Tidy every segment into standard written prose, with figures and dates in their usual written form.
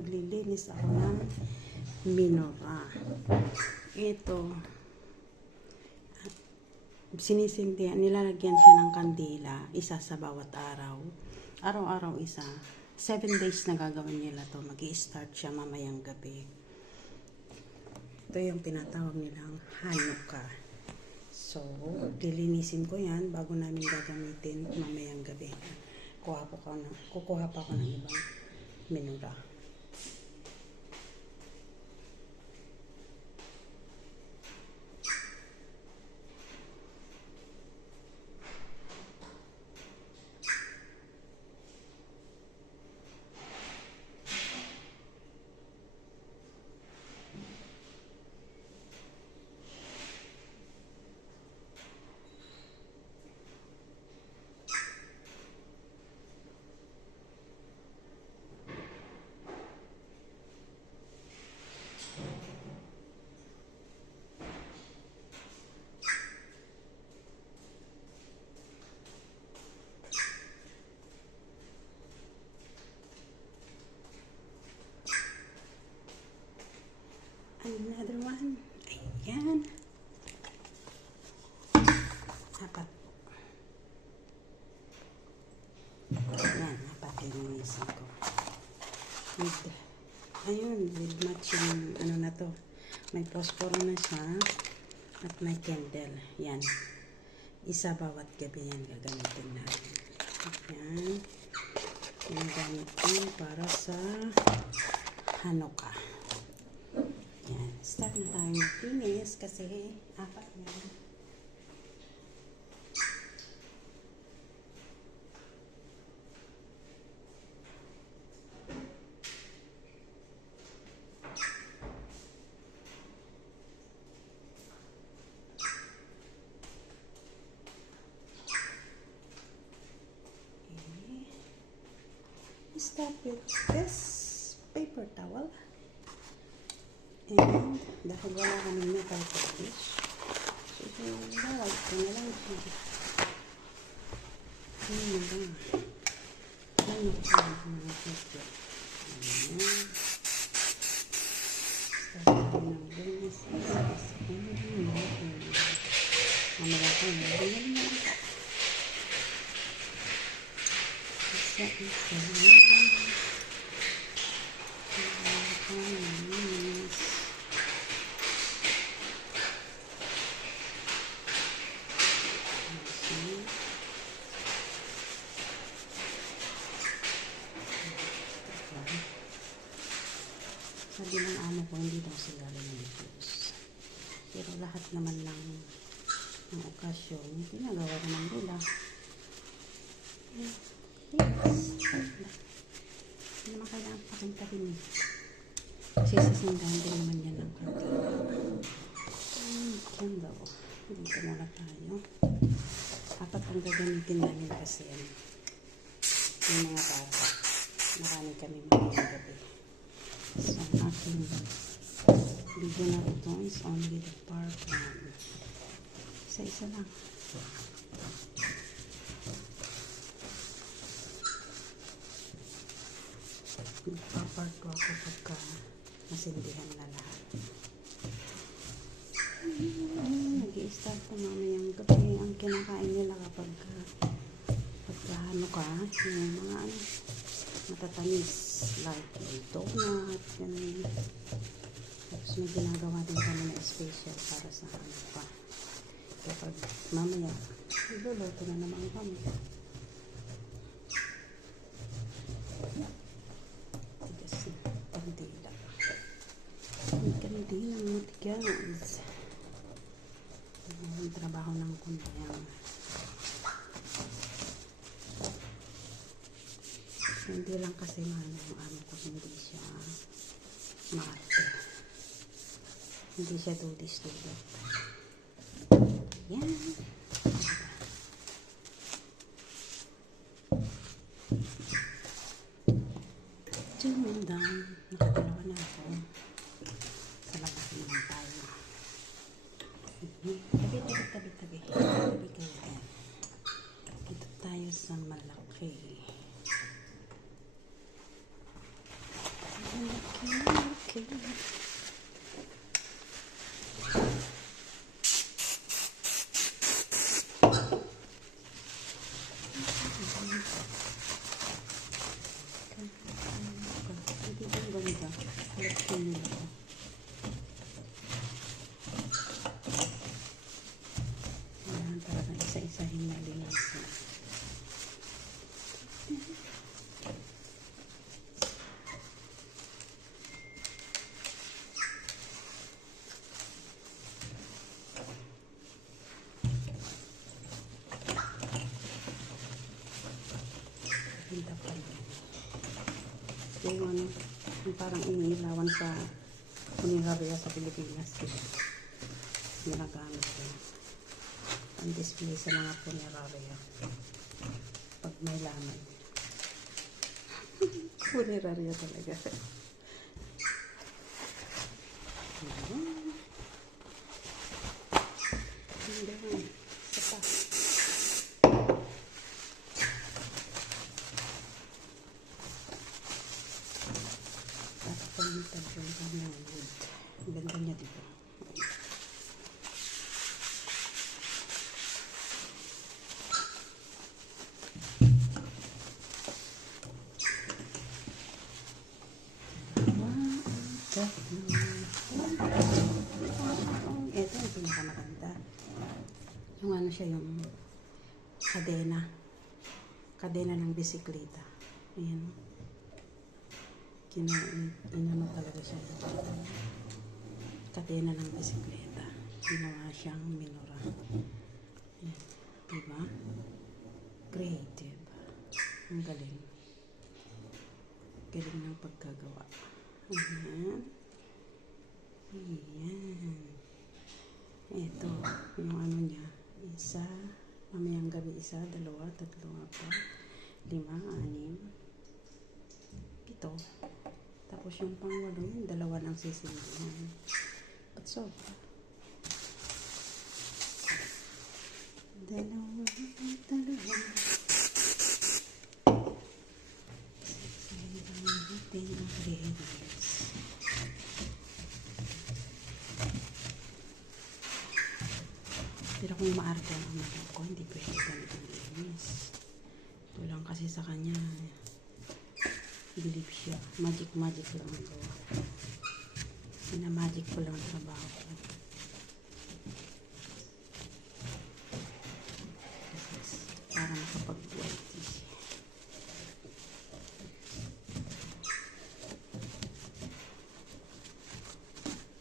maglilinis ako ng minora. Ito, sinisindihan, nilalagyan siya ng kandila, isa sa bawat araw. Araw-araw isa. 7 days na gagawin nila to. Mag-i-start siya mamayang gabi. Ito yung tinatawag nilang Hanukkah. So, lilinisin ko yan bago namin gagamitin mamayang gabi. Kukuha pa ako ng ibang minura. Another one. Ayan. Apat. Ayan, apat yung linisin ko. Ayun, with matching, ano na to. May posporo na siya. At may candle. Yan. Isa bawat gabi yan gagamitin natin. Ayan. Ginagamit ko para sa Hanukkah. Yan. Start na tayo mag-finish kasi apat na. Start with this paper towel. And dahil wala kami metal polish, so lawag ko na lang siya. Ano ba? Ano ba mga paper? Ayan. Start tayo ng linis. Mamaya ko na linis. Isa. Sabi ng amo ko, hindi daw sila religious. Pero lahat naman lang ng okasyon, ginagawa naman nila. Yes. Hindi naman kailangan pakinta rin. Kasi sasandahan din naman yan ng kantina. Yan daw. Dito muna tayo. Apat ang gagamitin namin kasi yan. Yung mga bata. Marami kami mga gabi. So, ang aking video na ito is only the part 1. Isa-isa lang. Magpapart ko ako pagka masindihan na lahat. Nag-i-start ko mamayang gabi. Ang kinakain nila kapag Hanukkah, yung mga matatamis like donut, ganun. Tapos may ginagawa din kami na special para sa Hanukkah. Kapag mamaya, iluluto na naman kami. Tigas na, pagdila. Ang kandilang matigas. Ang trabaho ng kunyang. Hindi lang kasi yung ano ko, hindi siya maarte. Hindi siya dudis-dudot. Yan. Tumindang. Nakadalawa na ako. Sa labas naman tayo. Tabi. Tabi kayo yan. Dito tayo sa malaki. Ayan, talaga isa-isahin na linisin. Hinta pa rin. Yung ano, yung parang inilawan sa Funeraria sa Pilipinas. Ginagamit ko. Ang display sa mga Funeraria. Pag may laman. Funeraria talaga. Hindi. Isa pa. Pagpalitan ko ng wood. Ang ganda niya dito. Ito yung pinakamaganda. Yung ano siya, yung kadena. Kadena ng bisikleta. Ayan. Inano talaga siya. Kadena ng bisikleta. Ginawa siyang minura. Ayan. Diba? Creative. Ang galing. Galing ng pagkagawa. Ayan. Ayan. Ito. Yung ano niya. Isa. Mamayang gabi isa. 2, 3, 4, 5, 6, 7. Tapos yung pang-8 yung 2 ng sisindihan. Ba't sobra? 2. Pero kung maarte ang manok ko, hindi pwede ganito linis. Ito lang kasi sa kanya, believe siya. Magic lang ito. Magic ko lang ang trabaho ko. Para makapag-white siya.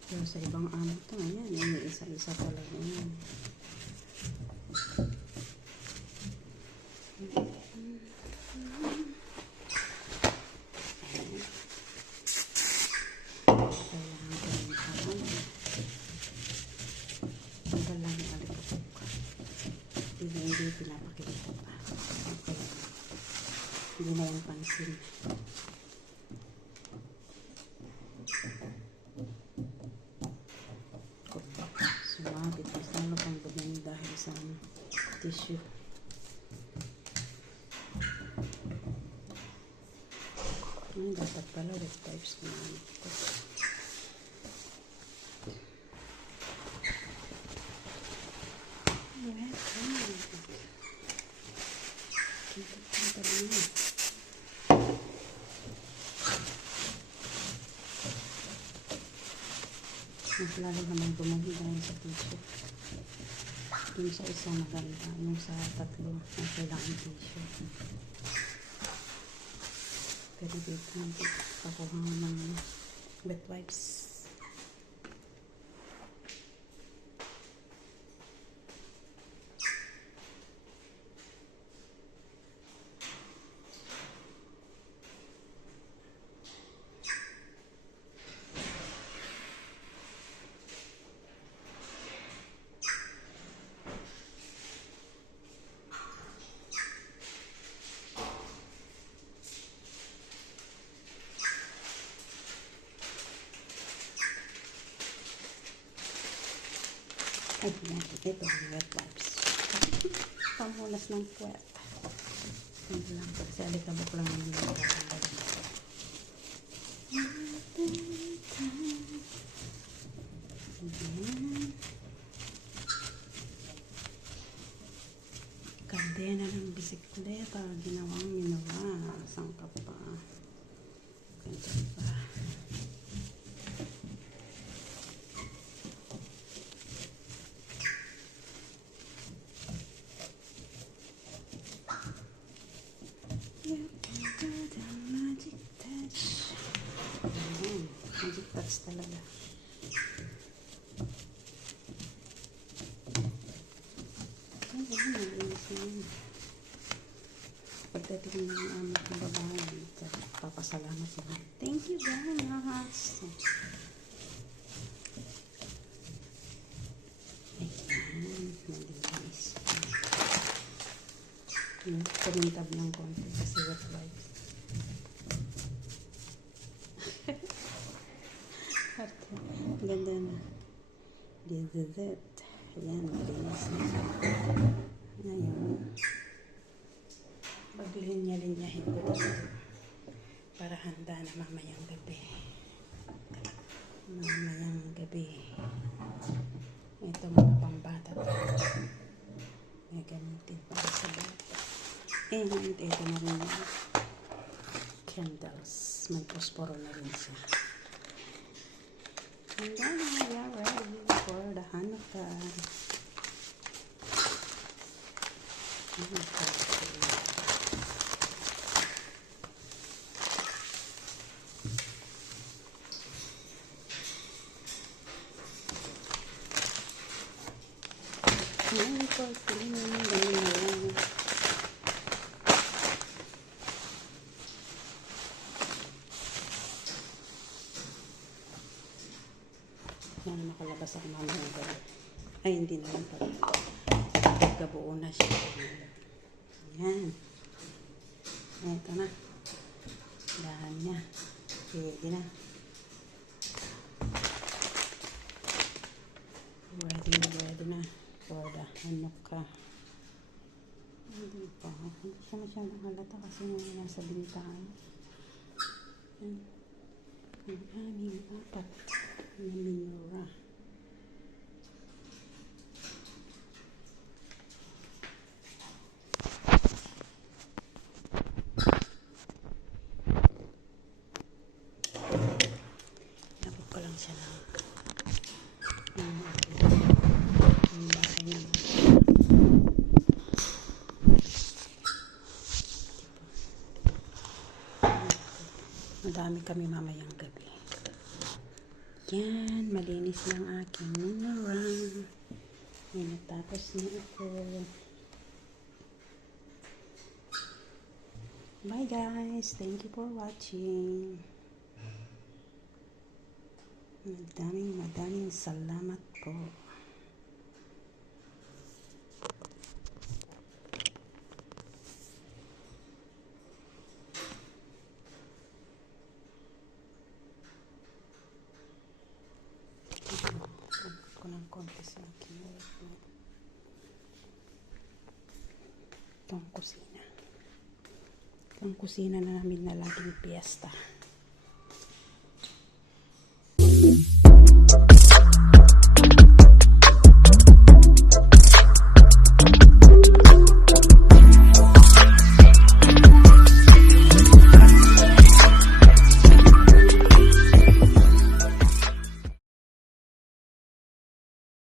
Pero sa ibang amo ito, ayan, yung isa-isa talaga yan. Hindi pinapakita pa. Okay. Hindi na yung pansin. Sumabit. Mas lalo pang bagay dahil sa tissue. Dapat pala wet wipes na ito. Mas lalo naman bumagi dahil sa tissue. Yung sa isa maganda, yung sa 3 ang kailangan tissue. Pero dito natin pakuha ng wet wipes. Ay, ito ang wet wipes. Panghulas ng puwet. Hindi lang po. Kasi alikabok lang ang nilagay. Magic touch talaga. Ay, malinis na yun. Pagdating ng anak ng babae, papasalamat mo. Thank you very much. Ayan, malinis. Kumintab ng konti kasi wet wipes. Ganda na. This is it. Ayan, malinis na. Ngayon, maglinya-linyahin ko dito para handa na mamayang gabi. Mamayang gabi. Ito mga pambata to. May gamitin para sa bata. And ito na rin yung candles. May posporo na rin siya. And then we are ready for the Hanukkah. Yan, makalabas ako mamaya ng gabi. Ay, hindi na lang pala. Nagkabuo na siya. Yan. Ito na. Dahan niya. Pwede na. Ready na. For the Hanukkah. Hindi pa. Hindi siya masyadong halata kasi nasa bintana. Yan. Ang aming apat na minura. Labot ko lang siya ng bahay na madami kami mamayang gabi. Yan, malinis ng aking minura. Yan, natapos na ako. Bye guys, thank you for watching. Madaming salamat po. Ko ng konti sa akin. Itong kusina na namin na laging piyesta.